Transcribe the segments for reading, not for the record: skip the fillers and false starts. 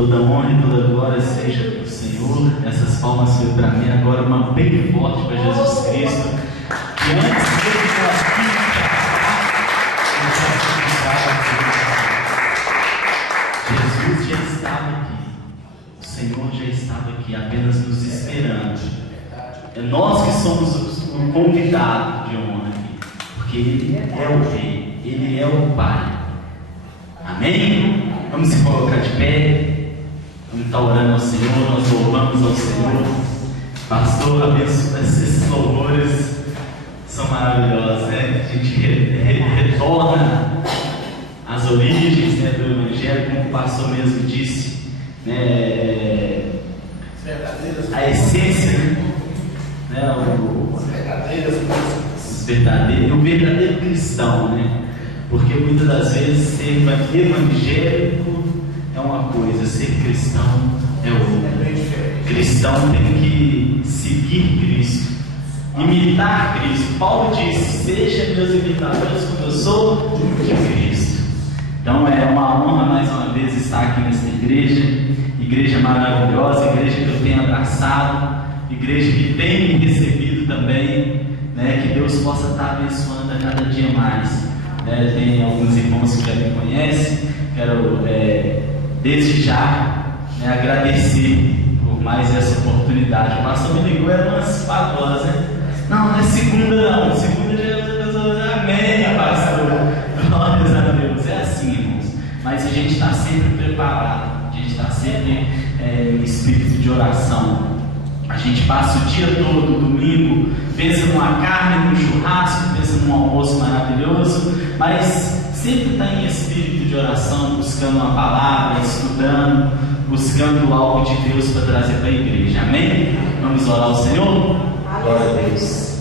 Toda honra e toda glória seja para o Senhor. Essas palmas foi para mim, agora uma bem forte para Jesus Cristo. Que antes dele estar aqui, Jesus já estava aqui. O Senhor já estava aqui, apenas nos esperando. É nós que somos o convidado de honra aqui, porque Ele é o Rei, Ele é o Pai. Amém? Vamos se colocar de pé. Vamos estar orando ao Senhor, nós louvamos ao Senhor. Pastor, abençoe esses louvores, são maravilhosos, né? A gente retorna às origens, né, do Evangelho, como o pastor mesmo disse, né? A essência, né? O verdadeiro cristão, né? Porque muitas das vezes ser evangélico é uma coisa, ser cristão é outra. Cristão tem que seguir Cristo, imitar Cristo. Paulo disse: seja meus imitadores como eu sou de Cristo. Então é uma honra mais uma vez estar aqui nesta igreja maravilhosa, igreja que eu tenho abraçado, igreja que tem me recebido também, né? Que Deus possa estar abençoando a cada dia mais. Tem alguns irmãos que já me conhecem. Quero desde já agradecer por mais essa oportunidade. O pastor me ligou, era umas 4 horas, né? Não é segunda não, segunda já amém, pastor, glórias a Deus. É assim, irmãos, mas a gente está sempre preparado, a gente está sempre em espírito de oração. A gente passa o dia todo, domingo, pensa numa carne, num churrasco, pensa num almoço maravilhoso, mas sempre está em espírito de oração, buscando uma palavra, estudando, buscando algo de Deus para trazer para a igreja. Amém? Vamos orar ao Senhor? Glória a Deus.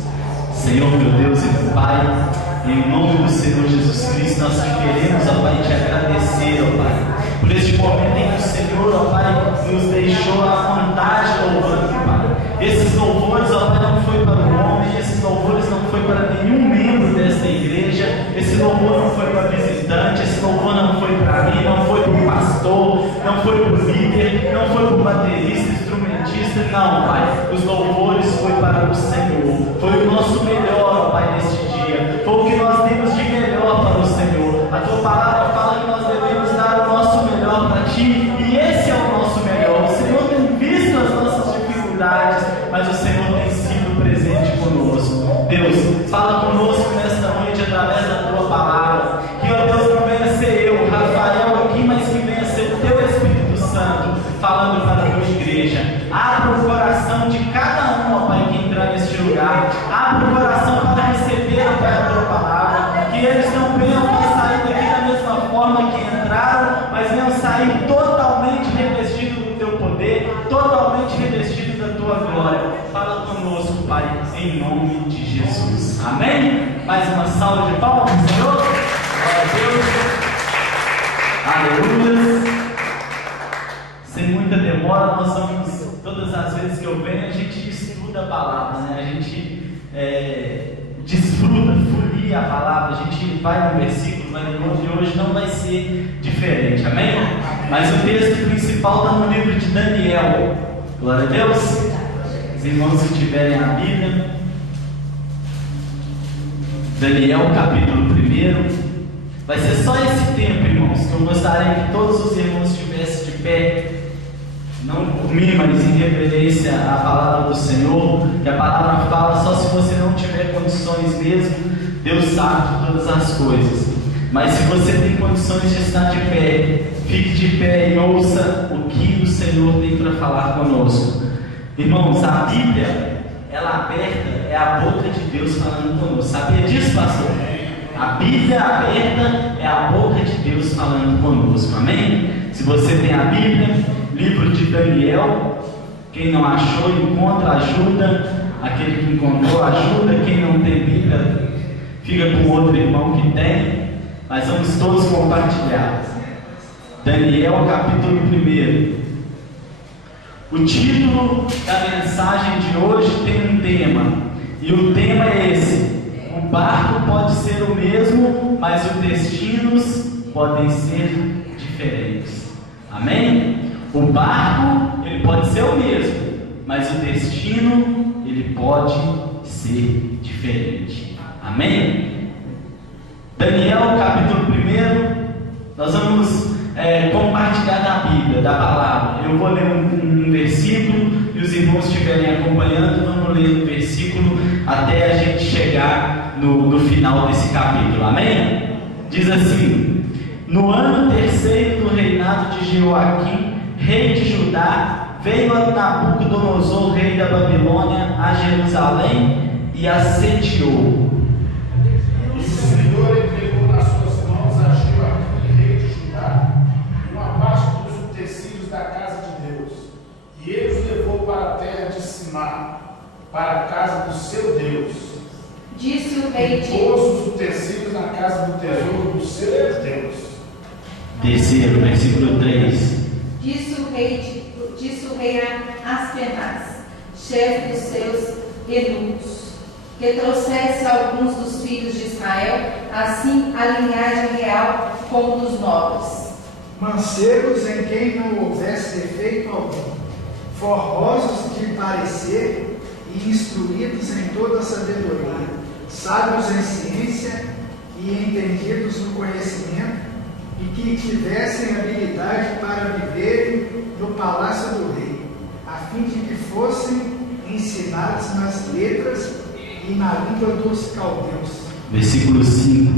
Senhor, meu Deus e meu Pai, em nome do Senhor Jesus Cristo, nós te queremos, ó Pai, te agradecer, ó Pai, por este momento em que o Senhor, ó Pai, nos deixou à vontade louvando, Pai. Esses louvores, ó Pai, não foi para o homem, esses louvores não foi para nenhum membro desta igreja, esse louvor não foi para visitante, esse louvor não foi para mim, não foi para o pastor, não foi para o líder, não foi para o baterista, instrumentista, não, Pai. Os louvores foi para o Senhor, foi o nosso melhor, ó Pai, neste dia, foi o que nós temos de melhor para o Senhor. A Tua palavra fala que nós devemos dar o nosso melhor para Ti, e esse é o nosso melhor. O Senhor tem visto as nossas dificuldades, mas o Senhor tem sido presente conosco. Deus, fala conosco nesta noite através da Tua palavra, que, ó Deus, não venha ser eu, Rafael, aqui, mas que venha ser o Teu Espírito Santo falando para a Tua igreja. Abra o coração de cada um, ó Pai, que entrar neste lugar. Abra o coração para receber, ó Pai, a Tua palavra, que eles não venham sair daqui da mesma forma que entraram, mas venham sair totalmente revestidos do Teu poder, totalmente revestidos da Tua glória. Fala conosco, Pai, em nome de Jesus. Amém? Mais uma salva de palmas, Senhor. Glória a Deus. Aleluia. Sem muita demora, nós vamos, todas as vezes que eu venho, a gente estuda a palavra, né? A gente desfruta, folia a palavra, a gente vai no versículo, mas no de hoje não vai ser diferente, amém? Mas o texto principal está no livro de Daniel. Glória a Deus. Os irmãos que tiverem a Bíblia, Daniel capítulo 1. Vai ser só esse tempo, irmãos, que eu gostaria que todos os irmãos estivessem de pé, não por mim, mas em reverência à palavra do Senhor, que a palavra fala, só se você não tiver condições mesmo, Deus sabe de todas as coisas. Mas se você tem condições de estar de pé, fique de pé e ouça o que o Senhor tem para falar conosco. Irmãos, a Bíblia, ela aberta, é a boca de Deus falando conosco. Sabia disso, pastor? A Bíblia aberta é a boca de Deus falando conosco, amém? Se você tem a Bíblia, livro de Daniel, quem não achou, encontra ajuda, aquele que encontrou ajuda, quem não tem Bíblia, fica com outro irmão que tem, mas vamos todos compartilhar. Daniel capítulo 1. O título da mensagem de hoje tem um tema, e o tema é esse: o barco pode ser o mesmo, mas os destinos podem ser diferentes. Amém? O barco, ele pode ser o mesmo, mas o destino, ele pode ser diferente. Amém? Daniel, capítulo 1, nós vamos compartilhar da Bíblia, da palavra. Eu vou ler um versículo e os irmãos estiverem acompanhando, vamos ler o versículo até a gente chegar no final desse capítulo. Amém? Diz assim: no ano 3º do reinado de Jeoaquim, rei de Judá, veio Nabucodonosor, rei da Babilônia, a Jerusalém e assediou. E o Senhor entregou nas suas mãos a Jeoaquim, rei de Judá, uma parte dos utensílios da casa de Deus, e ele os levou para a terra de Simá, para a casa do seu Deus. Disse o rei: pôs os utensílios na casa do tesouro do seu Deus. Terceiro, versículo 3. Disse o rei a Aspenaz, chefe dos seus eunucos, que trouxesse alguns dos filhos de Israel, assim a linhagem real como dos nobres. Mancebos em quem não houvesse defeito algum, formosos de parecer e instruídos em toda a sabedoria, sábios em ciência e entendidos no conhecimento, e que tivessem habilidade para viverem no palácio do rei, a fim de que fossem ensinados nas letras e na língua dos caldeus. Versículo 5.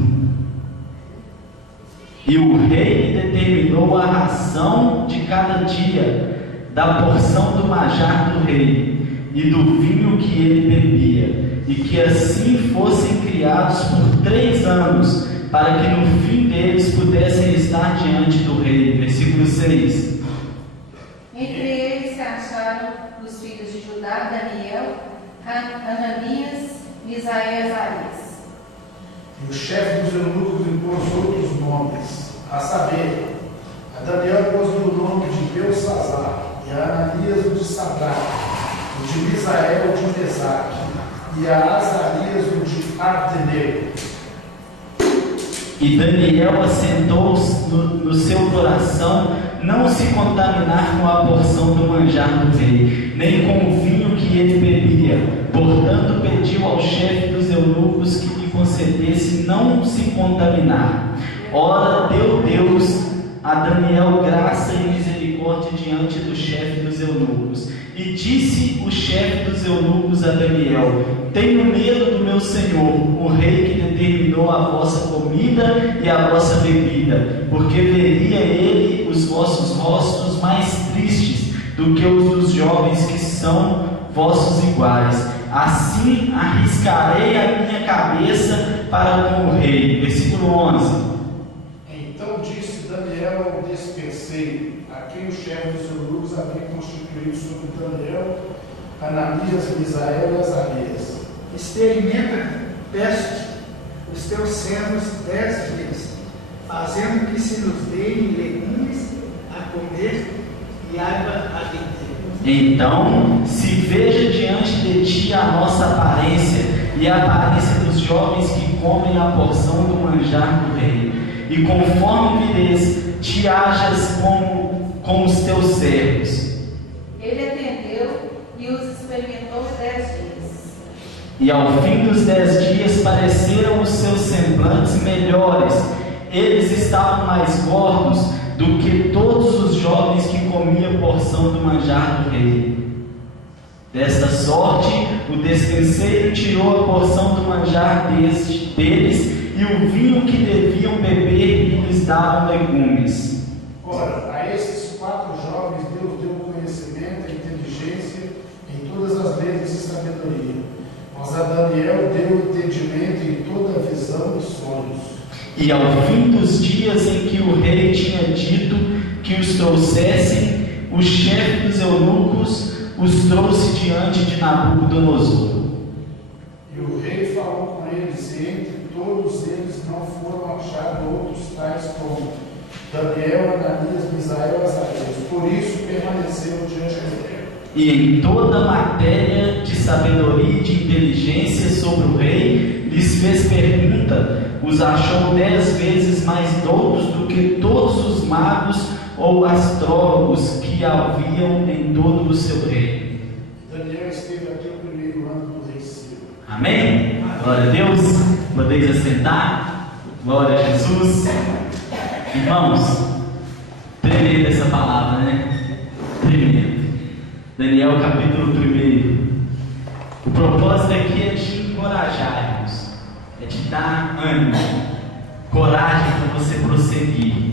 E o rei determinou a ração de cada dia, da porção do manjar do rei e do vinho que ele bebia, e que assim fossem criados por 3 anos, para que no fim deles pudessem estar diante do rei. Versículo 6. Entre eles se acharam os filhos de Judá, Daniel, Ananias, Misael e Azarias. E o chefe dos eunucos impôs outros nomes, a saber, a Daniel pôs o nome de Belsazar, e a Ananias o de Sadraque, o de Misael o de Mesaque, e a Azarias o de Abdeneu. E Daniel assentou no seu coração não se contaminar com a porção do manjar do rei, nem com o vinho que ele bebia. Portanto, pediu ao chefe dos eunucos que lhe concedesse não se contaminar. Ora, deu Deus a Daniel graça e misericórdia diante do chefe dos eunucos. E disse o chefe dos eunucos a Daniel: tenho medo do meu senhor, o rei, que determinou a vossa comida e a vossa bebida, porque veria ele os vossos rostos mais tristes do que os dos jovens que são vossos iguais. Assim arriscarei a minha cabeça para com o rei. Versículo 11. Então disse Daniel ao despenseiro, a quem o chefe dos eunucos havia constituído sobre Daniel, Ananias, Misael e Azarias: Experimenta, peço-te, os teus servos 10 dias, fazendo que se nos deem legumes a comer e água a beber. Então se veja diante de ti a nossa aparência e a aparência dos jovens que comem a porção do manjar do rei, e conforme vires, te hajas com os teus servos. Ele atendeu e os experimentou 10 dias. E ao fim dos 10 dias pareceram os seus semblantes melhores. Eles estavam mais gordos do que todos os jovens que comiam porção do manjar do rei. Desta sorte, o despenseiro tirou a porção do manjar deles e o vinho que deviam beber, e lhes davam legumes. Ora, a esses 4 jovens Deus deu conhecimento e inteligência em todas as letras e sabedoria, mas a Daniel deu entendimento em toda a visão e sonhos. E ao fim dos dias em que o rei tinha dito que os trouxessem, o chefe dos eunucos os trouxe diante de Nabucodonosor. E o rei falou com eles, e entre todos eles não foram achados outros tais como Daniel, Ananias, Misael e Azarias. Por isso permaneceram diante do rei. E em toda matéria de sabedoria e de inteligência sobre o rei, lhes fez pergunta, os achou 10 vezes mais doutos do que todos os magos ou astrólogos que haviam em todo o seu reino. Daniel esteve aqui no primeiro ano do rei Ciro. Amém? Glória a Deus. Podeis assentar. Glória a Jesus. Irmãos, tremenda essa palavra, né? Tremendo. Daniel capítulo 1. O propósito aqui é te encorajar, irmãos. É te dar ânimo, coragem para você prosseguir.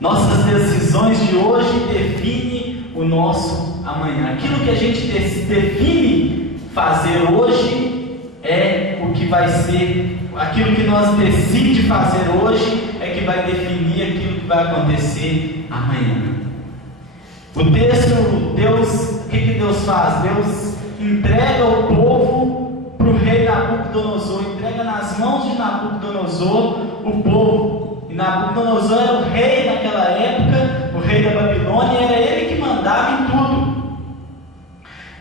Nossas decisões de hoje definem o nosso amanhã. Aquilo que a gente define fazer hoje é o que vai ser. Aquilo que nós decidimos fazer hoje é que vai definir aquilo que vai acontecer amanhã. O texto, Deus, o que Deus faz? Deus entrega o povo para o rei Nabucodonosor, entrega nas mãos de Nabucodonosor o povo. E Nabucodonosor era o rei naquela época, o rei da Babilônia, era ele que mandava em tudo.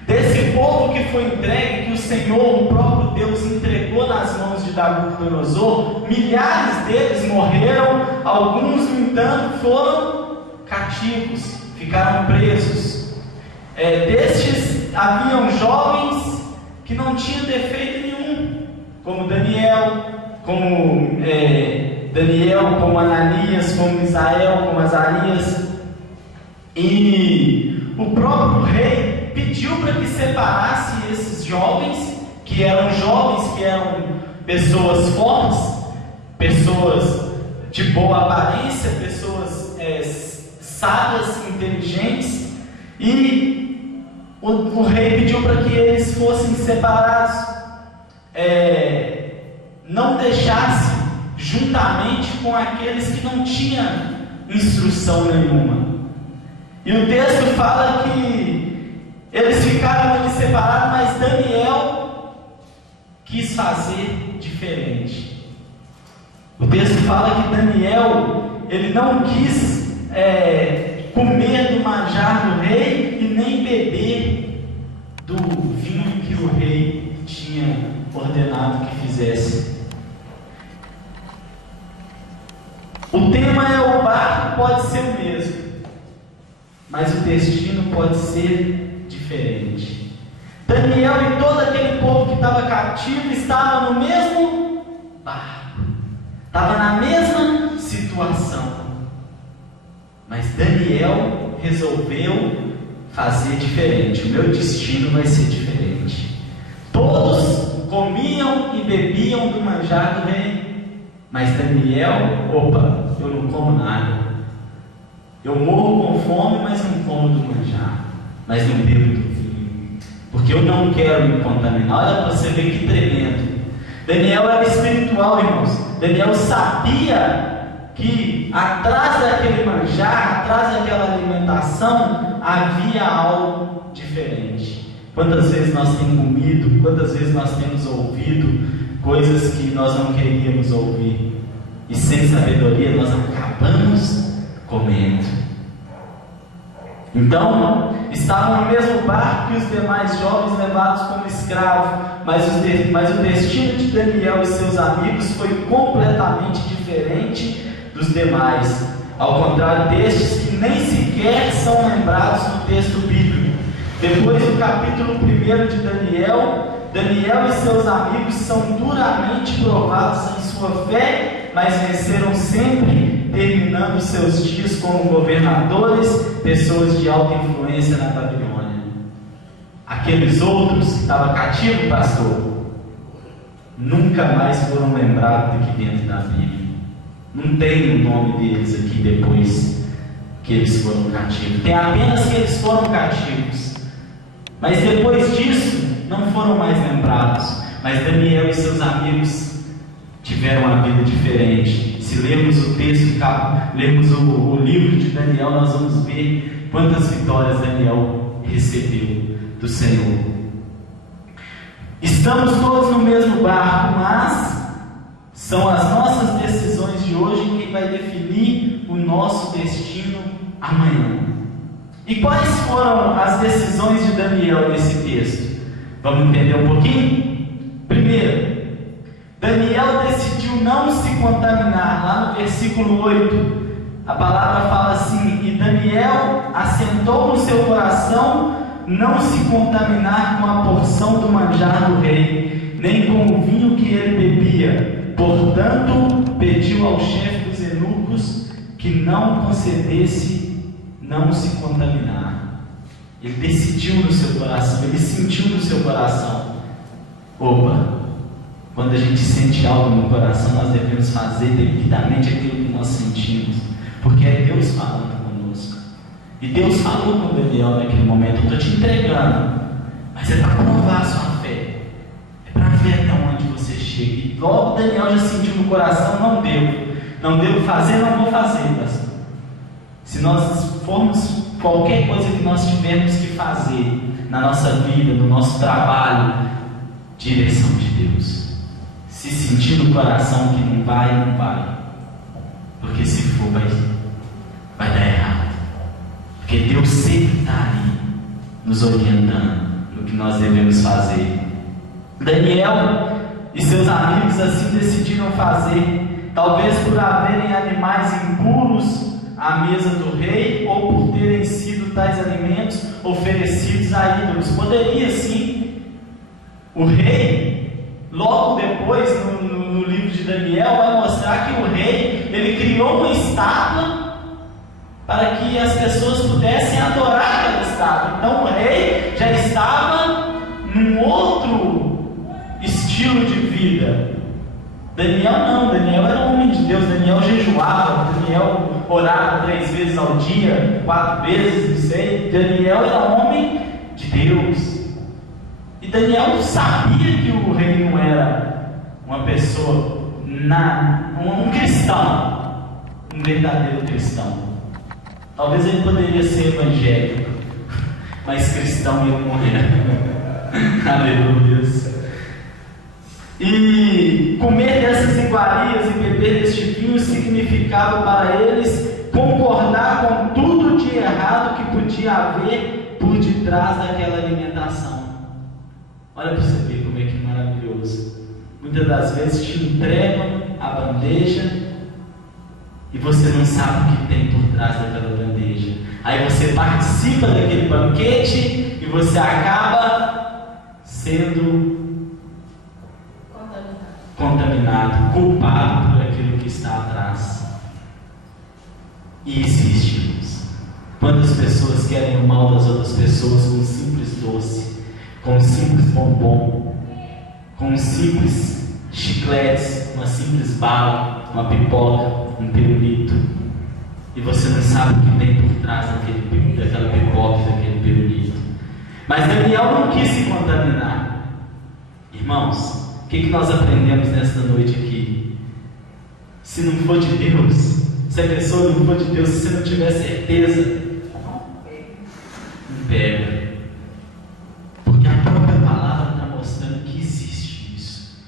Desse povo que foi entregue, que o Senhor, o próprio Deus, entregou nas mãos de Nabucodonosor, milhares deles morreram, alguns, no entanto, foram cativos, ficaram presos. Destes haviam jovens que não tinham defeito nenhum, como Daniel, como Ananias, como Misael, como Azarias. E o próprio rei pediu para que separasse esses jovens, que eram pessoas fortes, pessoas de boa aparência, pessoas sábias, inteligentes, e o rei pediu para que eles fossem separados, não deixasse juntamente com aqueles que não tinham instrução nenhuma. E o texto fala que eles ficaram ali separados, mas Daniel quis fazer diferente. O texto fala que Daniel, ele não quis comer do manjar do rei e nem beber do vinho que o rei tinha ordenado que fizesse. O tema é: o barco pode ser o mesmo, mas o destino pode ser diferente. Daniel e todo aquele povo que estava cativo estava no mesmo barco, estava na mesma situação, mas Daniel resolveu fazer diferente. O meu destino vai ser diferente. Todos comiam e bebiam do manjar do rei, mas Daniel, eu não como nada. Eu morro com fome, mas não como do manjar, mas não bebo do vinho, porque eu não quero me contaminar. Olha para você ver que tremendo. Daniel era espiritual, irmãos. Daniel sabia que atrás daquele manjar, atrás daquela alimentação, havia algo diferente. Quantas vezes nós temos comido, quantas vezes nós temos ouvido coisas que nós não queríamos ouvir, e sem sabedoria nós acabamos comendo. Então, estavam no mesmo barco que os demais jovens levados como escravos, mas o destino de Daniel e seus amigos foi completamente diferente dos demais, ao contrário destes que nem sequer são lembrados no texto bíblico. Depois do capítulo 1 de Daniel e seus amigos são duramente provados em sua fé, mas venceram sempre, terminando seus dias como governadores, pessoas de alta influência na Babilônia. Aqueles outros que estavam cativos, pastor, nunca mais foram lembrados aqui dentro da Bíblia. Não tem o nome deles aqui depois que eles foram cativos. Tem apenas que eles foram cativos, mas depois disso não foram mais lembrados. Mas Daniel e seus amigos tiveram uma vida diferente. Se lermos o texto, lermos o livro de Daniel, nós vamos ver quantas vitórias Daniel recebeu do Senhor. Estamos todos no mesmo barco, mas são as nossas decisões de hoje quem vai definir o nosso destino amanhã. E quais foram as decisões de Daniel nesse texto? Vamos entender um pouquinho? Primeiro, Daniel decidiu não se contaminar. Lá no versículo 8, a palavra fala assim: e Daniel assentou no seu coração não se contaminar com a porção do manjar do rei, nem com o vinho que ele bebia. Portanto, pediu ao chefe dos eunucos que não concedesse não se contaminar. Ele decidiu no seu coração, ele sentiu no seu coração. Opa, quando a gente sente algo no coração, nós devemos fazer devidamente aquilo que nós sentimos, porque é Deus falando conosco. E Deus falou com Daniel naquele momento: eu estou te entregando, mas é para provar a sua fé, é para ver até onde você chega. E logo Daniel já sentiu no coração: não devo fazer, não vou fazer, pastor. Se nós formos, qualquer coisa que nós tivermos que fazer na nossa vida, no nosso trabalho, direção de Deus. Se sentir no coração que não vai, porque se for vai dar errado, porque Deus sempre está ali nos orientando no que nós devemos fazer. Daniel e seus amigos assim decidiram fazer, talvez por haverem animais impuros à mesa do rei, ou por terem sido tais alimentos oferecidos a ídolos. Poderia sim. O rei, logo depois no livro de Daniel, vai mostrar que o rei, ele criou uma estátua para que as pessoas pudessem adorar aquela estátua. Então o rei já estava num outro estilo de vida. Daniel não, Daniel era um homem de Deus. Daniel jejuava, Daniel orava 3 vezes ao dia, 4 vezes, não sei. Daniel era homem de Deus. E Daniel sabia que o rei não era uma pessoa, um cristão, um verdadeiro cristão. Talvez ele poderia ser evangélico, mas cristão ele não era. Aleluia. E comer dessas iguarias e beber deste vinho significava para eles concordar com tudo de errado que podia haver por detrás daquela alimentação. Olha para você ver como é que é maravilhoso. Muitas das vezes te entregam a bandeja e você não sabe o que tem por trás daquela bandeja. Aí você participa daquele banquete e você acaba sendo contaminado, culpado por aquilo que está atrás. E existe isso. Quantas pessoas querem o mal das outras pessoas com um simples doce, com um simples bombom, com um simples chicletes, uma simples bala, uma pipoca, um pirulito, e você não sabe o que tem por trás daquela pipoca, daquele pirulito. Mas Daniel não quis se contaminar. Irmãos, o que nós aprendemos nesta noite aqui? Se não for de Deus, se a pessoa não for de Deus, se você não tiver certeza, não pega. Porque a própria palavra está mostrando que existe isso.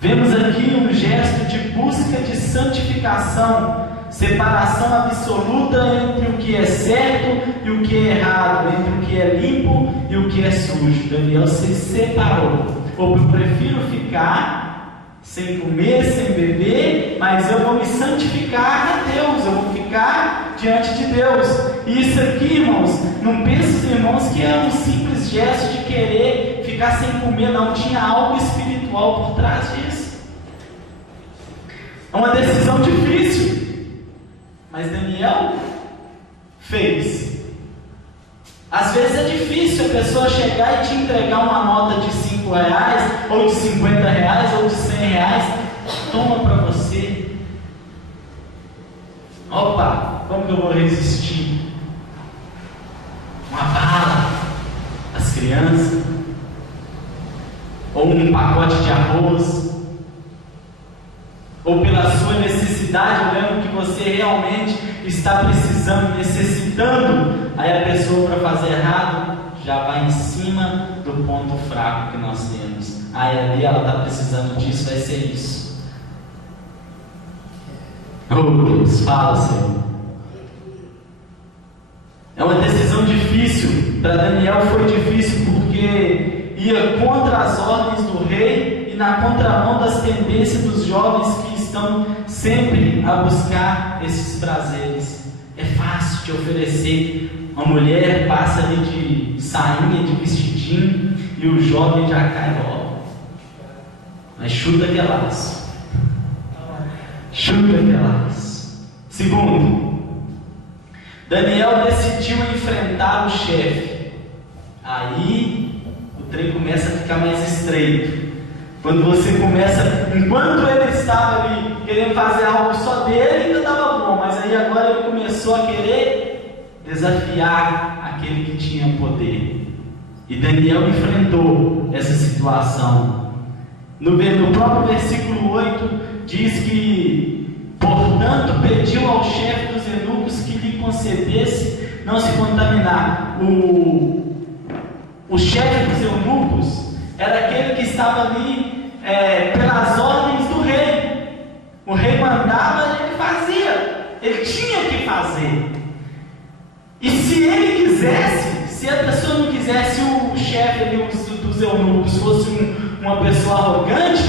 Vemos aqui um gesto de busca de santificação, separação absoluta entre o que é certo e o que é errado, entre o que é limpo e o que é sujo. Daniel se separou. Ou eu prefiro ficar sem comer, sem beber, mas eu vou me santificar a Deus, eu vou ficar diante de Deus. E isso aqui, irmãos, não pensem, irmãos, que é um simples gesto de querer ficar sem comer, não. Tinha algo espiritual por trás disso. É uma decisão difícil, mas Daniel fez. Às vezes é difícil a pessoa chegar e te entregar uma nota de R$5, ou de R$50, ou de R$100. Toma para você. Opa, como que eu vou resistir? Uma bala, as crianças, ou um pacote de arroz, ou pela sua necessidade, olhando que você realmente está precisando, necessitando. Aí a pessoa, para fazer errado, já vai em cima do ponto fraco que nós temos. Aí ali ela está precisando disso, vai ser isso. Oh Deus, fala, Senhor. É uma decisão difícil. Para Daniel foi difícil porque ia contra as ordens do rei e na contramão das tendências dos jovens que estão sempre a buscar esses prazeres. É fácil te oferecer. Uma mulher passa ali de sainha, de vestidinho, e o jovem já cai logo. Mas chuta aquele laço. Chuta aquele laço. Segundo, Daniel decidiu enfrentar o chefe. Aí o trem começa a ficar mais estreito. Quando você começa, enquanto ele estava ali querendo fazer algo só dele, ainda estava bom, mas aí agora ele começou a querer desafiar aquele que tinha poder. E Daniel enfrentou essa situação. No próprio versículo 8 diz que, portanto, pediu ao chefe dos eunucos que lhe concedesse não se contaminar. O chefe dos eunucos era aquele que estava ali pelas ordens do rei. O rei mandava, ele fazia. Ele tinha que fazer. E se ele quisesse, se a pessoa não quisesse, o chefe ali, dos eunucos fosse uma pessoa arrogante,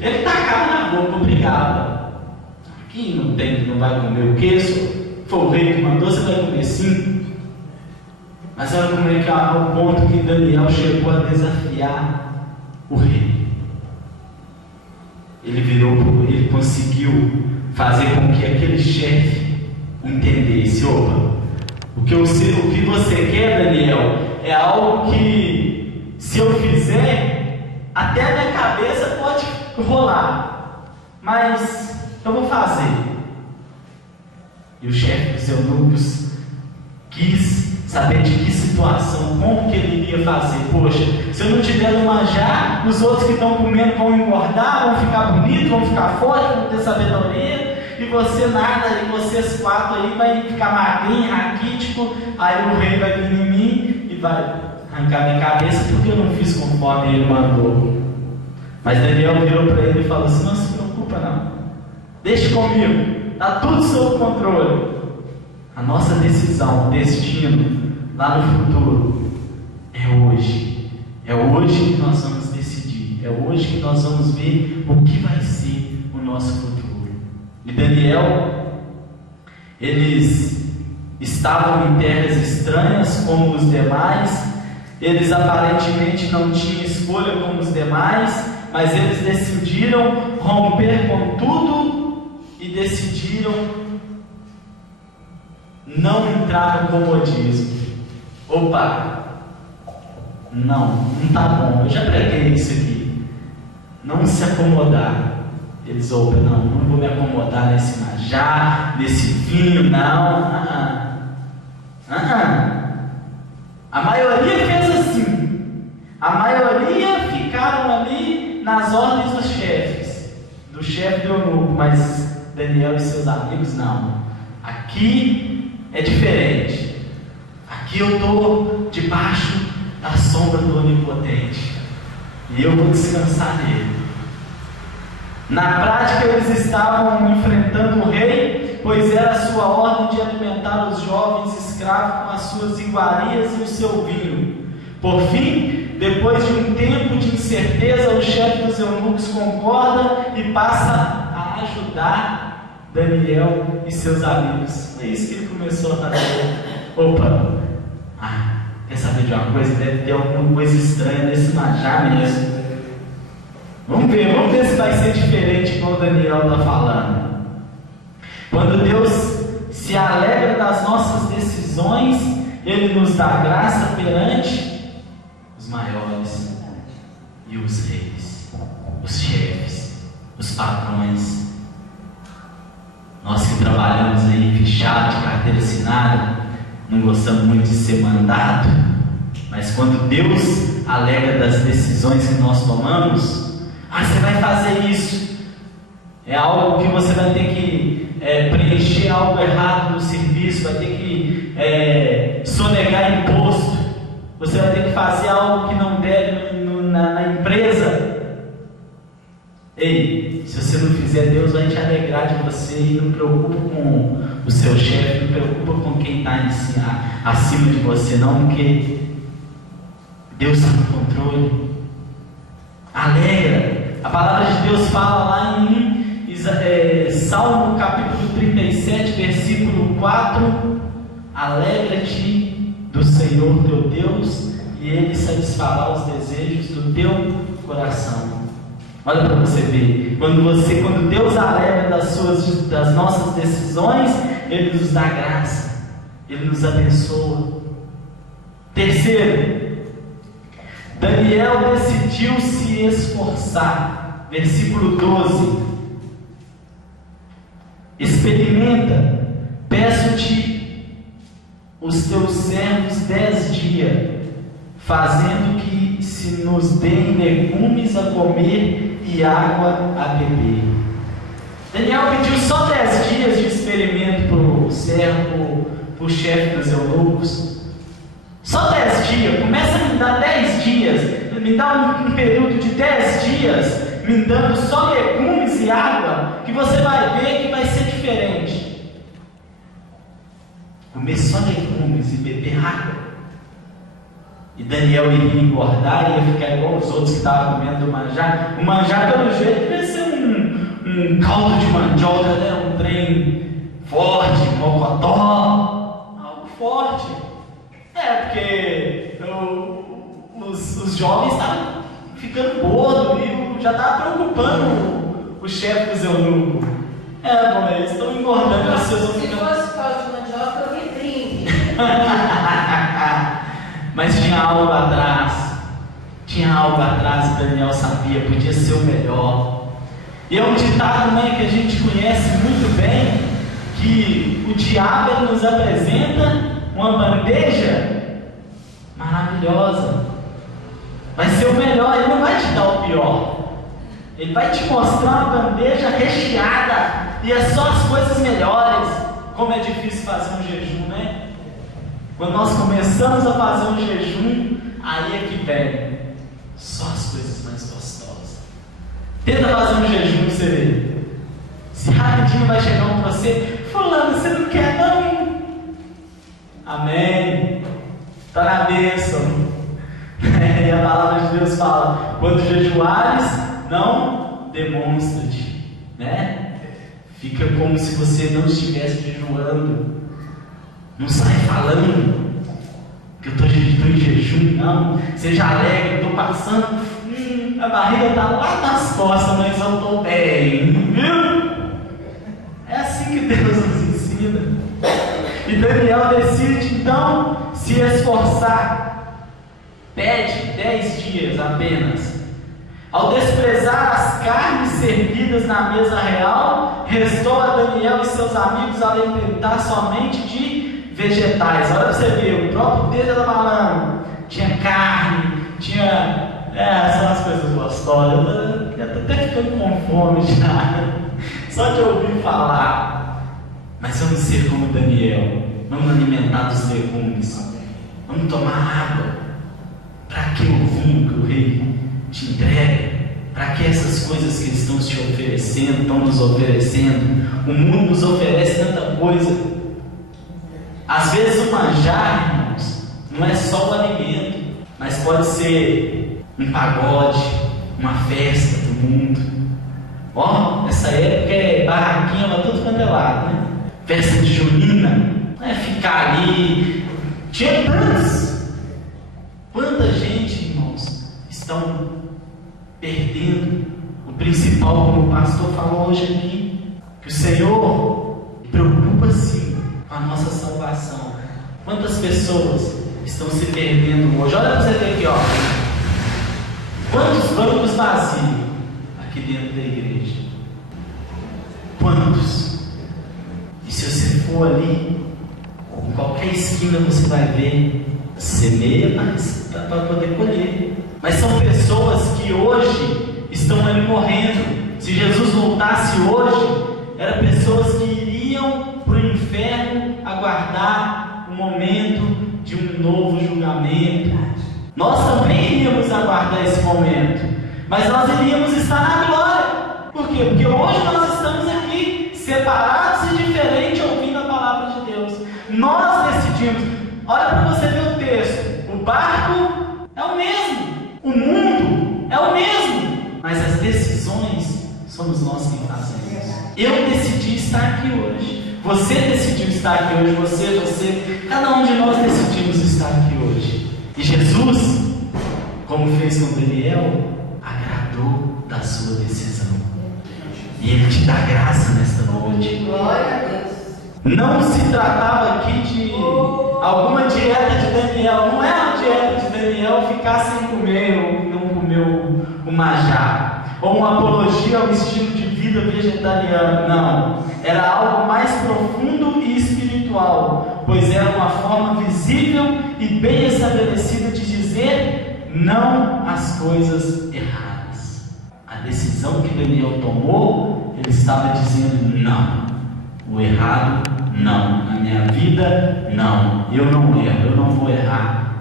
ele tacava na boca, obrigava. Aqui não vai comer o quê? Se for o rei que mandou, você vai comer sim. Mas olha como é que é o ponto que Daniel chegou a desafiar o rei. Ele conseguiu fazer com que aquele chefe entendesse: opa, o que você quer, Daniel, é algo que, se eu fizer, até a minha cabeça pode rolar, mas eu vou fazer. E o chefe dos eunucos quis saber de que situação, como que ele iria fazer. Poxa, se eu não tiver no manjar, os outros que estão comendo vão engordar, vão ficar bonitos, vão ficar fortes, vão ter sabedoria, e você nada, e vocês quatro aí vai ficar magrinho, raquítico. Aí o rei vai vir em mim e vai arrancar minha cabeça porque eu não fiz conforme ele mandou. Mas Daniel virou para ele e falou assim: não se preocupa não, deixe comigo, está tudo sob controle. A nossa decisão, o destino lá no futuro é hoje. É hoje que nós vamos decidir. É hoje que nós vamos ver o que vai ser o nosso futuro. E Daniel, eles estavam em terras estranhas como os demais. Eles aparentemente não tinham escolha como os demais, mas eles decidiram romper com tudo e decidiram não entrar no comodismo. Opa, não tá bom, eu já preguei isso aqui. Não se acomodar. Eles, opa, não vou me acomodar nesse manjar, nesse vinho, não. A maioria fez assim. A maioria ficaram ali nas ordens dos chefes, do chefe do eunuco, mas Daniel e seus amigos não. Aqui é diferente. Aqui eu estou debaixo da sombra do Onipotente e eu vou descansar nele. Na prática, eles estavam enfrentando o rei, pois era a sua ordem de alimentar os jovens escravos com as suas iguarias e o seu vinho. Por fim, depois de um tempo de incerteza, o chefe dos eunucos concorda e passa a ajudar Daniel e seus amigos. É isso que ele começou a fazer. Opa, quer saber de uma coisa? Deve ter alguma coisa estranha nesse manjar mesmo. Vamos ver se vai ser diferente como o Daniel está falando. Quando Deus se alegra das nossas decisões, Ele nos dá graça perante os maiores e os reis, os chefes, os patrões. Nós que trabalhamos aí fechado, de carteira assinada, não gostamos muito de ser mandado, mas quando Deus alegra das decisões que nós tomamos, você vai fazer isso, é algo que você vai ter que preencher algo errado no serviço, vai ter que sonegar imposto, você vai ter que fazer algo que não deve na empresa. Ei, se você não fizer, Deus vai te alegrar de você. E não preocupa com o seu chefe, não preocupa com quem está acima de você, não, porque Deus está no controle. Alegra. A palavra de Deus fala lá em Salmo capítulo 37, versículo 4: alegra-te do Senhor teu Deus, e Ele satisfará os desejos do teu coração. Olha para você ver, quando Deus alegra das nossas decisões, Ele nos dá graça, Ele nos abençoa. Terceiro, Daniel decidiu se esforçar. Versículo 12: experimenta, peço-te os teus servos 10 dias, fazendo que se nos deem legumes a comer e água a beber. Daniel pediu só 10 dias de experimento para o servo, para o chefe dos eunucos. Só 10 dias, começa a me dar 10 dias, me dá um período de 10 dias, me dando só legumes e água, que você vai ver que vai ser diferente. Comer só legumes e beber água. E Daniel iria engordar e ia ficar igual os outros que estavam comendo o manjar. O manjar, pelo jeito, devia ser um caldo de mandioca, né? Um trem forte, mocotó, algo forte. Porque os jovens estavam ficando gordos e já estava preocupando o chefe dos eunucos. Bom, eles estão engordando. Se fosse caldo de mandioca, eu me brinde. Mas tinha algo atrás. Tinha algo atrás e Daniel sabia, podia ser o melhor. E é um ditado, né, que a gente conhece muito bem, que o diabo ele nos apresenta uma bandeja maravilhosa. Vai ser o melhor, ele não vai te dar o pior. Ele vai te mostrar uma bandeja recheada e é só as coisas melhores. Como é difícil fazer um jejum, né? Quando nós começamos a fazer um jejum, aí é que vem só as coisas mais gostosas. Tenta fazer um jejum pra você ver. Se rapidinho vai chegar um pra você: fulano, você não quer não? Amém. Está na bênção. E a palavra de Deus fala: quando jejuares, não demonstra-te, né? Fica como se você não estivesse jejuando. Não sai falando que eu estou em jejum, não. Seja alegre, estou passando, a barriga está lá nas costas, mas eu estou bem, viu? É assim que Deus nos ensina. E Daniel decide então se esforçar. Pede 10 dias apenas. Ao desprezar as carnes servidas na mesa real, restou a Daniel e seus amigos alimentar somente de vegetais. Olha para você ver, o próprio Pedro estava falando, tinha carne, tinha são as coisas gostosas. Eu estou até ficando com fome já, só de ouvir falar. Mas vamos ser como Daniel, vamos alimentar dos legumes, vamos tomar água. Para que o vinho que o rei te entrega? Para que essas coisas que eles estão te oferecendo, estão nos oferecendo? O mundo nos oferece tanta coisa. Às vezes o manjar, irmãos, não é só o alimento, mas pode ser um pagode, uma festa do mundo. Essa época é barraquinha para tudo quanto é lado, né? Festa de junina, ficar ali. Tinha tantos. Quanta gente, irmãos, estão perdendo o principal, como o pastor falou hoje aqui, que o Senhor preocupa sim com a nossa salvação. Quantas pessoas estão se perdendo hoje? Olha para você ver aqui, quantos bancos vazios aqui dentro da igreja? Quantos? E se você for ali, em qualquer esquina você vai ver, semeia para poder colher. Mas são pessoas que hoje estão ali morrendo. Se Jesus voltasse hoje, eram pessoas que iriam para o inferno aguardar o momento de um novo julgamento. Nós também iríamos aguardar esse momento, mas nós iríamos estar na glória. Por quê? Porque hoje nós estamos aqui separados e diferentes, ouvindo a palavra de Deus. Nós decidimos. Olha para você ver o texto. O barco é o mesmo, o mundo é o mesmo, mas as decisões são somos nós quem fazemos. Eu decidi estar aqui hoje. Você decidiu estar aqui hoje. Você. Cada um de nós decidimos estar aqui hoje. E Jesus, como fez com Daniel, agradou da sua decisão. E Ele te dá graça nesta noite. Glória a Deus. Não se tratava aqui de alguma dieta de Daniel. Não é a dieta de Daniel ficar sem comer ou não comer o majá. Ou uma apologia ao estilo de vida vegetariano. Não. Era algo mais profundo e espiritual. Pois era uma forma visível e bem estabelecida de dizer não às coisas erradas. A decisão que Daniel tomou, ele estava dizendo não. O errado, não. Na minha vida, não. Eu não erro, eu não vou errar.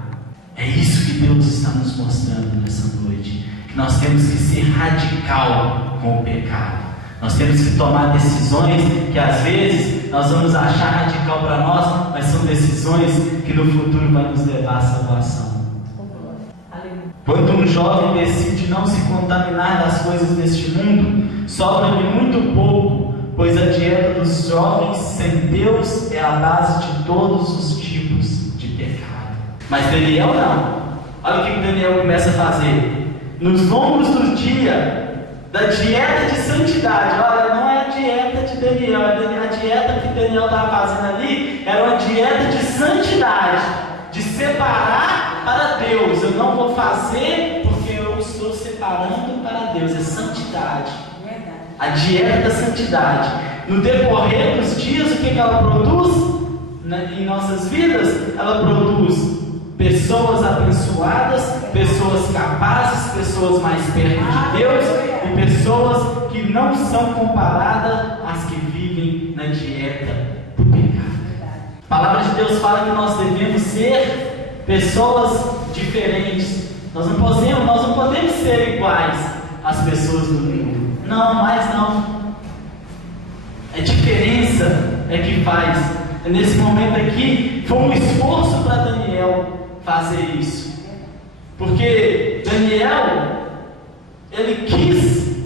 É isso que Deus está nos mostrando nessa noite. Que nós temos que ser radical com o pecado. Nós temos que tomar decisões que às vezes nós vamos achar radical para nós, mas são decisões que no futuro vai nos levar à salvação. Quando um jovem decide não se contaminar das coisas deste mundo, sobra-lhe muito pouco, pois a dieta dos jovens sem Deus é a base de todos os tipos de pecado. Mas Daniel não. Olha o que Daniel começa a fazer. Nos longos do dia, da dieta de santidade. Olha, não é a dieta de Daniel. A dieta que Daniel estava fazendo ali era uma dieta de santidade, de separar para Deus. Eu não vou fazer porque eu estou separando para Deus. É santidade. A dieta da santidade. No decorrer dos dias, o que ela produz em nossas vidas? Ela produz pessoas abençoadas, pessoas capazes, pessoas mais perto de Deus e pessoas que não são comparadas às que vivem na dieta do pecado. A palavra de Deus fala que nós devemos ser pessoas diferentes. Nós não podemos ser iguais às pessoas do mundo. Não, mais não. A diferença é que faz. Nesse momento aqui, foi um esforço para Daniel fazer isso. Porque Daniel, ele quis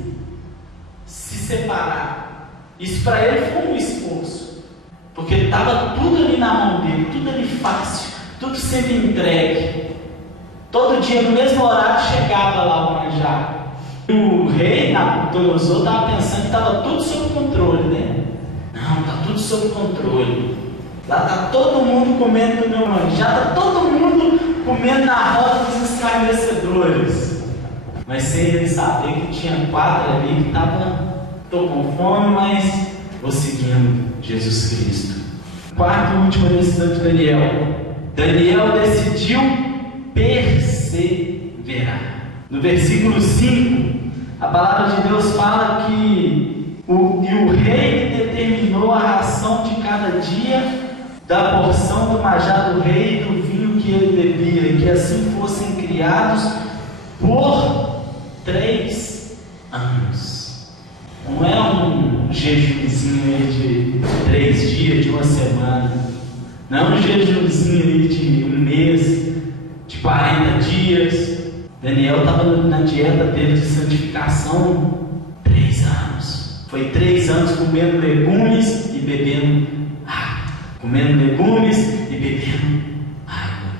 se separar. Isso para ele foi um esforço. Porque estava tudo ali na mão dele, tudo ali fácil, tudo sendo entregue. Todo dia, no mesmo horário, chegava lá o manjar. O rei Nabucodonosor estava pensando que estava tudo sob controle, né? Não, está tudo sob controle. Lá está todo mundo comendo do meu manjar, está todo mundo comendo na roda dos escarnecedores. Mas sem ele saber que tinha 4 ali que estavam, estou com fome, mas vou seguindo Jesus Cristo. Quarto e último decisão de Daniel. Daniel decidiu perseverar. No versículo 5, a palavra de Deus fala que o rei determinou a ração de cada dia da porção do majá do rei e do vinho que ele bebia, e que assim fossem criados por 3 anos. Não é um jejumzinho aí de 3 dias, de uma semana. Não é um jejumzinho aí de um mês, de 40 dias. Daniel estava na dieta dele de santificação 3 anos. Foi 3 anos comendo legumes e bebendo água. Comendo legumes e bebendo água.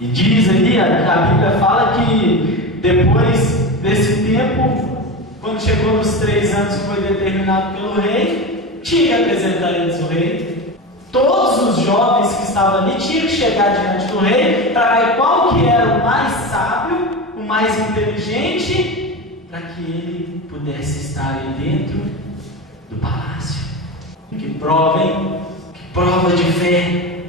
E diz ali, a Bíblia fala que depois desse tempo, quando chegou nos 3 anos que foi determinado pelo rei, tinha que apresentar eles o rei. Todos os jovens que estavam ali tinham que chegar diante do rei para ver qual que era o mais sábio, o mais inteligente, para que ele pudesse estar ali dentro do palácio. Que prova de fé.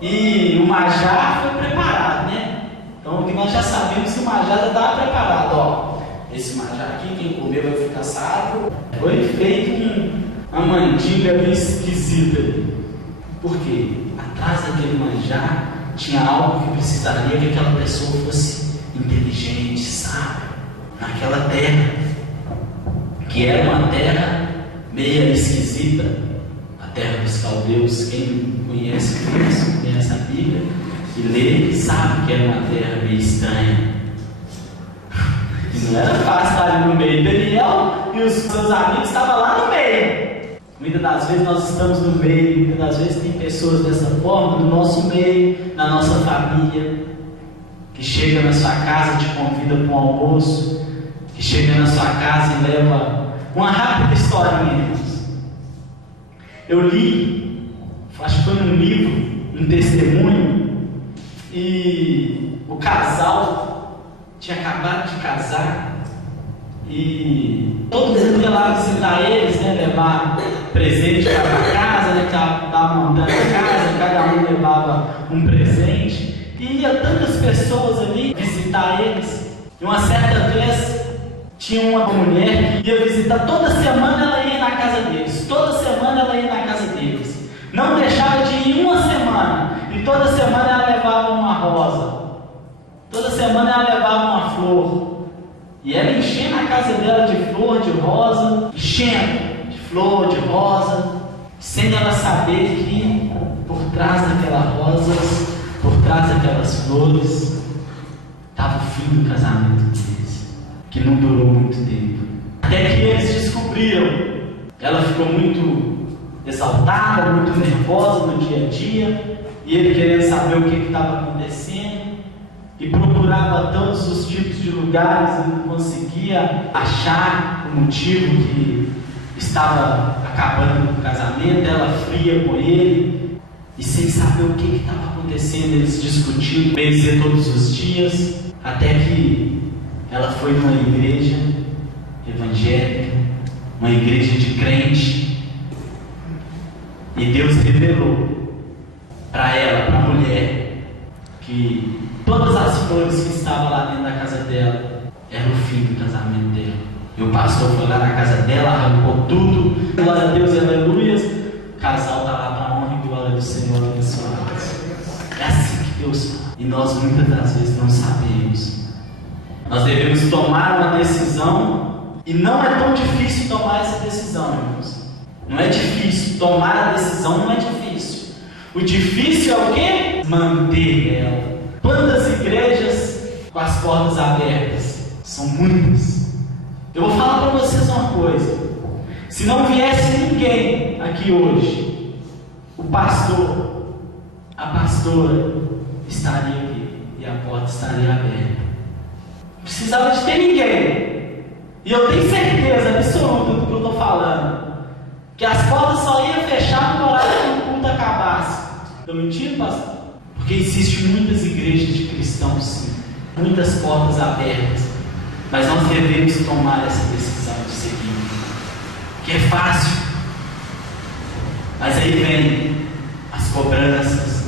E o majá foi preparado, né? Então nós já sabemos que o majá já estava preparado. Ó, esse majá aqui, quem comer vai ficar sábio. Foi feito uma mandinga bem esquisita ali. Por quê? Atrás daquele manjar tinha algo que precisaria que aquela pessoa fosse inteligente, sábia, naquela terra, que era uma terra meio esquisita, a terra dos caldeus. Quem conhece a Bíblia e lê, sabe que era uma terra meio estranha. E não era fácil estar ali no meio. Daniel e os seus amigos estavam lá no meio. Muitas das vezes nós estamos no meio, muitas das vezes tem pessoas dessa forma, no nosso meio, na nossa família, que chega na sua casa, te convida para um almoço, que chega na sua casa e leva uma rápida historinha. Eu li, acho que foi num livro, um testemunho, e o casal tinha acabado de casar, e todo mundo ia lá visitar eles, né, levar presente para casa, né, estava montando a casa, cada um levava um presente, e ia tantas pessoas ali visitar eles. E uma certa vez tinha uma mulher que ia visitar, toda semana ela ia na casa deles, toda semana ela ia na casa deles, não deixava de ir uma semana, e toda semana ela levava uma rosa, toda semana ela levava uma flor, e ela enchendo a casa dela de flor, de rosa, enchendo de flor, de rosa, sem ela saber que por trás daquelas rosas, por trás daquelas flores, estava o fim do casamento deles, que não durou muito tempo. Até que eles descobriram. Ela ficou muito exaltada, muito nervosa no dia a dia, e ele querendo saber o que estava acontecendo, e procurava todos os tipos de lugares e não conseguia achar o motivo que estava acabando com o casamento. Ela fria com ele e sem saber o que estava acontecendo, eles discutindo, benzer todos os dias, até que ela foi numa igreja evangélica, uma igreja de crente, e Deus revelou para ela, para a mulher, que todas as flores que estavam lá dentro da casa dela eram o fim do casamento dela. E o pastor foi lá na casa dela, arrancou tudo, glória a Deus, aleluia. O casal está lá para a honra e glória do Senhor abençoados. É assim que Deus faz. E nós muitas das vezes não sabemos. Nós devemos tomar uma decisão, e não é tão difícil tomar essa decisão, irmãos. Não é difícil, tomar a decisão não é difícil. O difícil é o quê? Manter ela. Quantas igrejas com as portas abertas? São muitas. Eu vou falar para vocês uma coisa. Se não viesse ninguém aqui hoje, o pastor, a pastora estaria aqui e a porta estaria aberta. Não precisava de ter ninguém. E eu tenho certeza absoluta do que eu estou falando, que as portas só iam fechar no horário que o culto acabasse. Estou mentindo, pastor? Porque existem muitas igrejas de cristãos, sim, muitas portas abertas, mas nós devemos tomar essa decisão de seguir, que é fácil, mas aí vem as cobranças.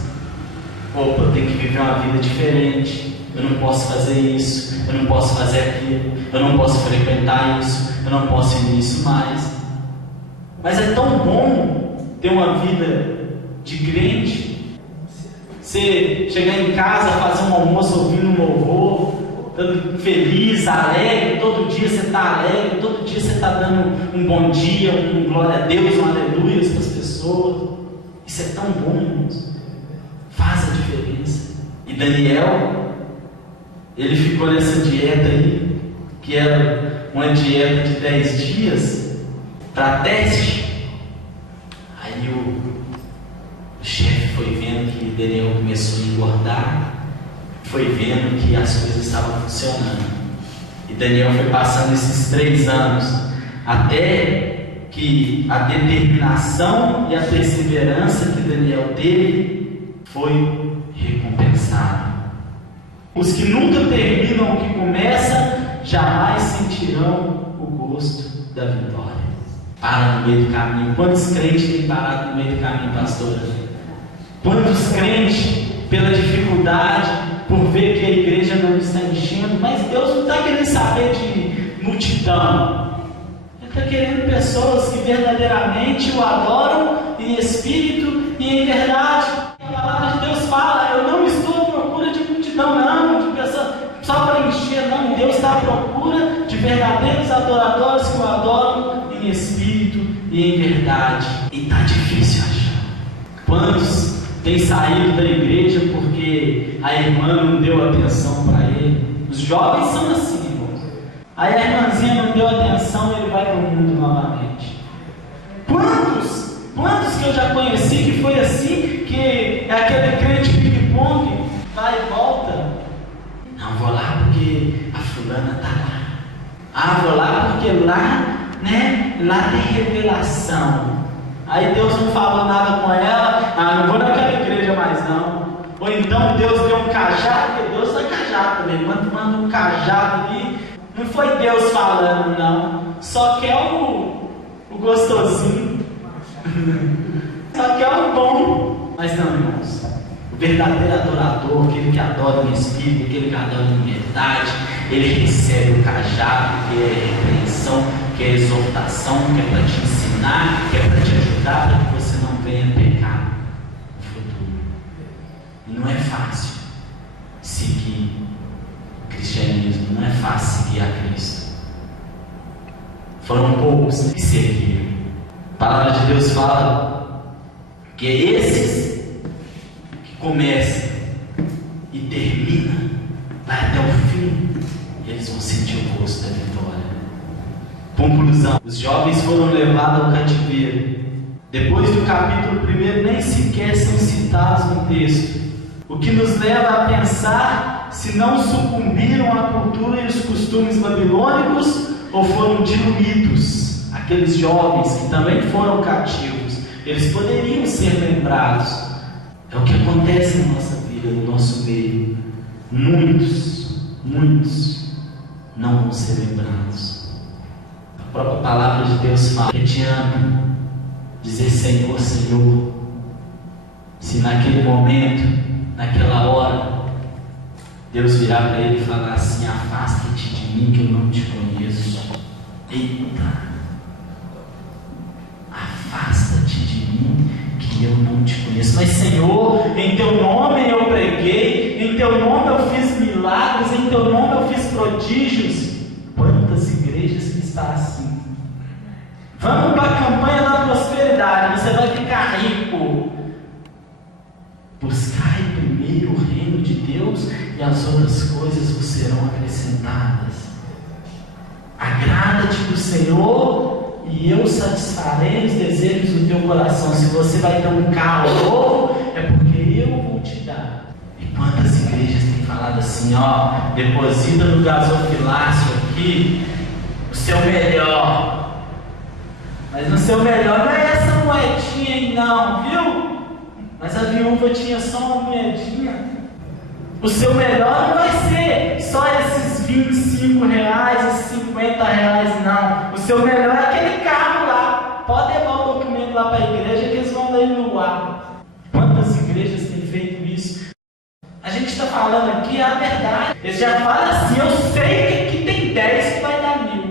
Opa, eu tenho que viver uma vida diferente, eu não posso fazer isso, eu não posso fazer aquilo, eu não posso frequentar isso, eu não posso ir nisso mais. Mas é tão bom ter uma vida de crente. Você chegar em casa, fazer um almoço ouvindo um louvor, estando feliz, alegre, todo dia você está alegre, todo dia você está dando um bom dia, um glória a Deus, um aleluia para as pessoas. Isso é tão bom, irmãos. Faz a diferença. E Daniel, ele ficou nessa dieta aí, que era uma dieta de 10 dias, para teste. Aí o chefe foi vendo que Daniel começou a engordar, foi vendo que as coisas estavam funcionando, e Daniel foi passando esses 3 anos, até que a determinação e a perseverança que Daniel teve foi recompensada. Os que nunca terminam o que começam, jamais sentirão o gosto da vitória. Para no meio do caminho. Quantos crentes têm parado no meio do caminho, pastora? Quantos crentes, pela dificuldade, por ver que a igreja não está enchendo, mas Deus não está querendo saber de multidão. Ele está querendo pessoas que verdadeiramente o adoram em espírito e em verdade. A palavra de Deus fala: eu não estou à procura de multidão, não, de pessoas só para encher, não. Deus está à procura de verdadeiros adoradores que o adoram em espírito e em verdade. E está difícil achar. Quantos tem saído da igreja porque a irmã não deu atenção para ele? Os jovens são assim, irmãos. Aí a irmãzinha não deu atenção e ele vai para o mundo novamente. Quantos que eu já conheci que foi assim, que é aquele crente ping-pong, vai e volta. Não, vou lá porque a fulana está lá. Ah, vou lá porque lá, né, lá tem revelação. Aí Deus não falou nada com ela, ah, não vou naquela igreja mais não. Ou então Deus deu um cajado, porque Deus dá cajado também, manda um cajado ali. Não foi Deus falando não, só que é o gostosinho, só que é o bom. Mas não, irmãos, o verdadeiro adorador, aquele que adora no Espírito, aquele que adora em verdade, ele recebe o cajado, que é repreensão, que é exortação, que é para te ensinar, que é para te ajudar, para que você não venha pecar no futuro. E não é fácil seguir o cristianismo, não é fácil seguir a Cristo. Foram poucos que seguiram. A palavra de Deus fala que é esses que começam e terminam, vai até o fim, e eles vão sentir o gosto da vitória. Conclusão: os jovens foram levados ao cativeiro. Depois do capítulo 1, nem sequer são citados no texto, o que nos leva a pensar se não sucumbiram à cultura e os costumes babilônicos ou foram diluídos. Aqueles jovens que também foram cativos, eles poderiam ser lembrados. É o que acontece na nossa vida, no nosso meio. Muitos não vão ser lembrados. A própria palavra de Deus fala que te ama, dizer Senhor, Senhor. Se naquele momento, naquela hora, Deus virar para ele e falar assim: afasta-te de mim que eu não te conheço. Eita! Afasta-te de mim que eu não te conheço. Mas Senhor, em teu nome eu preguei, em teu nome eu fiz milagres, em teu nome eu fiz prodígios. Quantas igrejas que está assim? Vamos para a campanha da prosperidade, você vai ficar rico. Buscai primeiro o reino de Deus e as outras coisas vos serão acrescentadas. Agrada-te do Senhor e eu satisfarei os desejos do teu coração. Se você vai ter um carro novo, é porque eu vou te dar. E quantas igrejas têm falado assim: ó, deposita no gasofilácio aqui o seu melhor. Mas no seu melhor não é essa moedinha aí não, viu? Mas a viúva tinha só uma moedinha. O seu melhor não vai ser só esses R$25, esses R$50, não. O seu melhor é aquele carro lá. Pode levar o documento lá para a igreja que eles vão dar ele no ar. Quantas igrejas têm feito isso? A gente está falando aqui a verdade. Eles já falam assim: eu sei que aqui tem 10 que vai dar 1000.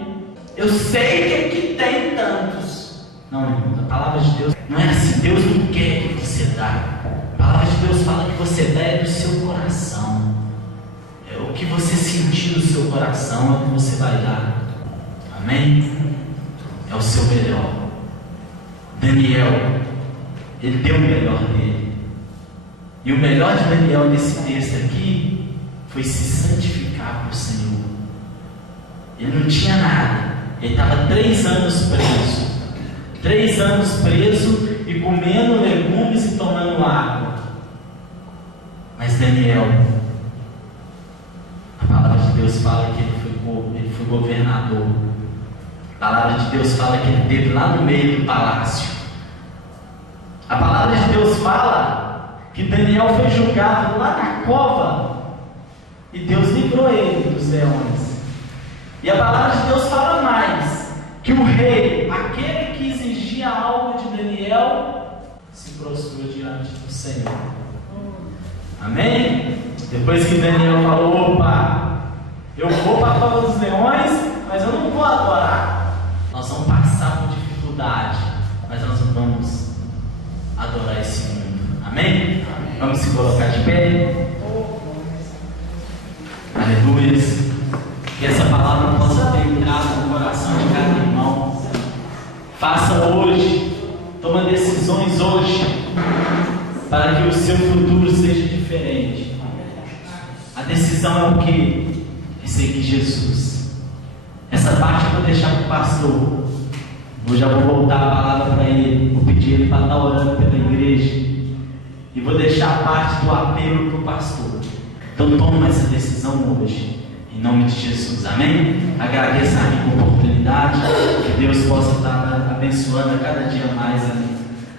Eu sei que aqui tem tantos. Não, irmão, a palavra de Deus não é assim. Deus não quer que você dá. A palavra de Deus fala que você dá é do seu coração. É o que você sentir no seu coração, é o que você vai dar. Amém? É o seu melhor. Daniel, ele deu o melhor dele. E o melhor de Daniel nesse texto aqui foi se santificar para o Senhor. Ele não tinha nada. Ele estava 3 anos preso. 3 anos preso e comendo legumes e tomando água. Mas Daniel, a palavra de Deus fala que ele foi governador. A palavra de Deus fala que ele esteve lá no meio do palácio. A palavra de Deus fala que Daniel foi julgado lá na cova e Deus livrou ele dos leões. E a palavra de Deus fala mais, que o rei, aquele que exigia algo de Daniel, se prostrou diante do Senhor. Amém? Depois que Daniel falou: opa, eu vou para a cova dos leões, mas eu não vou adorar. Nós vamos passar por dificuldade, mas nós não vamos adorar esse mundo. Amém? Vamos se colocar de pé. Aleluia. Que essa palavra possa ter entrado no coração de cada irmão. Faça hoje, toma decisões hoje, para que o seu futuro seja diferente. A decisão é o quê? É seguir Jesus. Essa parte eu vou deixar para o pastor. Eu já vou voltar a palavra para ele. Vou pedir ele para estar orando pela igreja. E vou deixar a parte do apelo para o pastor. Então toma essa decisão hoje. Em nome de Jesus. Amém? Agradeço a rica oportunidade. Que Deus possa estar abençoando a cada dia mais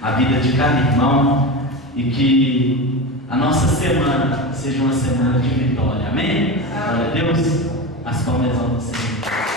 a vida de cada irmão. E que a nossa semana seja uma semana de vitória. Amém? Glória a Deus. As palmas ao Senhor.